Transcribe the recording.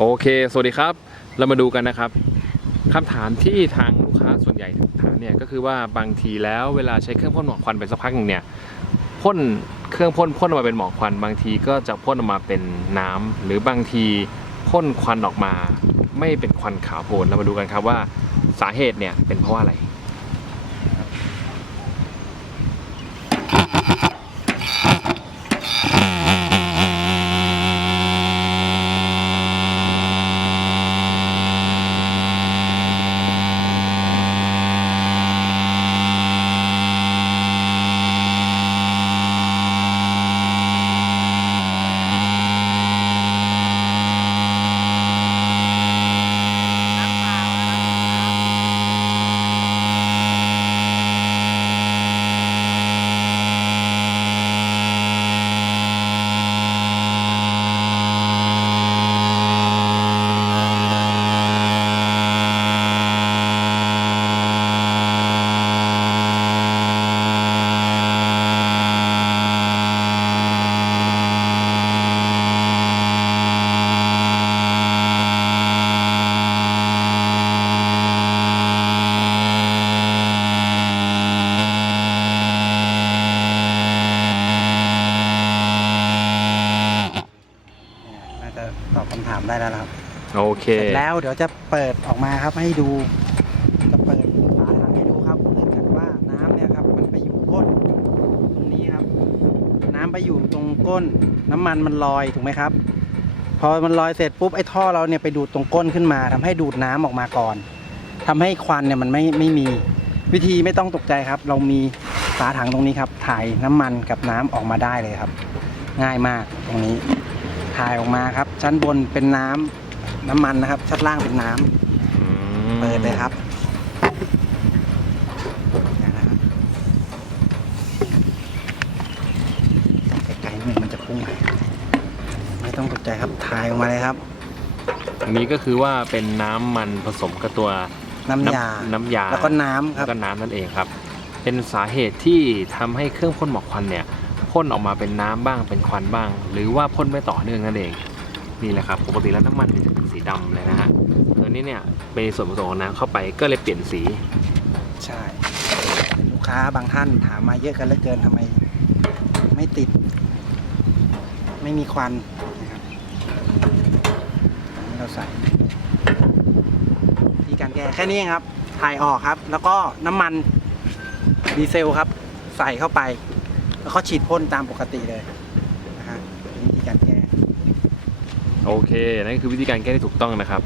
โอเค สวัสดีครับ เรามาดูกันนะครับคำถามที่ทางลูกค้าส่วนใหญ่ถามเนี่ยก็คือว่าบางทีแล้วเวลาใช้เครื่องพ่นหมอกควันไปสักพักหนึ่งเนี่ยพ่นเครื่องพ่นพ่นออกมาเป็นหมอกควัน บางทีก็จะพ่นออกมาเป็นน้ำหรือบางทีพ่นควันออกมา ไม่เป็นควันขาวโพลนเรามาดูกันครับว่าสาเหตุเนี่ยเป็นเพราะอะไร คำถามได้แล้วนะครับ โอเคเสร็จแล้วเดี๋ยวจะเปิดออกมาครับให้ดู จะเปิดฝาถังให้ดูครับเนื่องจากว่าน้ำเนี่ยครับมันไปอยู่ก้นตรงนี้ครับ น้ำไปอยู่ตรงก้น น้ำมันมันลอยถูกไหมครับ พอมันลอยเสร็จปุ๊บไอ้ท่อเราเนี่ยไปดูดตรงก้นขึ้นมาทำให้ดูดน้ำออกมาก่อนทำให้ควันเนี่ยมันไม่ไม่มีวิธีไม่ต้องตกใจครับ เรามีฝาถังตรงนี้ครับ ถ่ายน้ำมันกับน้ำออกมาได้เลยครับ ง่ายมากตรงนี้ ถ่ายออกมาครับ ชั้นบนเป็นน้ำน้ำมันนะครับ ชั้นล่างเป็นน้ำอืมเปิดเลยครับอย่างนะครับต้องไกลๆนิดนึงมันจะพุ่งไปไม่ต้องตกใจครับถ่ายออกมาเลยครับ อันนี้ก็คือว่าเป็นน้ำมันผสมกับตัวน้ำยา น้ำยา แล้วก็น้ำคแล้รับ วก็น้ำนั่นเองครับ เป็นสาเหตุที่ทำให้เครื่องพ่นหมอกควันเนี่ย พ่นออกมาเป็นน้ำบ้างเป็นควันบ้าง หรือว่าพ่นไม่ต่อเนื่องนั่นเองนี่แหละครับปกติแล้วน้ำมันเนี่ยจะเป็นสีดำเลยนะฮะตัวนี้เนี่ยเป็นส่วนผสมของน้ำเข้าไปก็เลยเปลี่ยนสีใช่ลูกค้าบางท่านถามมาเยอะกันเหลือเกินทำไม ไม่ติด ไม่มีควันนะครับเราใส่ที่การแก้แค่นี้ครับถ่ายออกครับ แล้วก็น้ำมันดีเซลครับ ใส่เข้าไป แล้วก็ฉีดพ่นตามปกติเลยนะฮะเป็นวิธีการแก้ โอเค นั่นคือวิธีการแก้ที่ถูกต้องนะครับ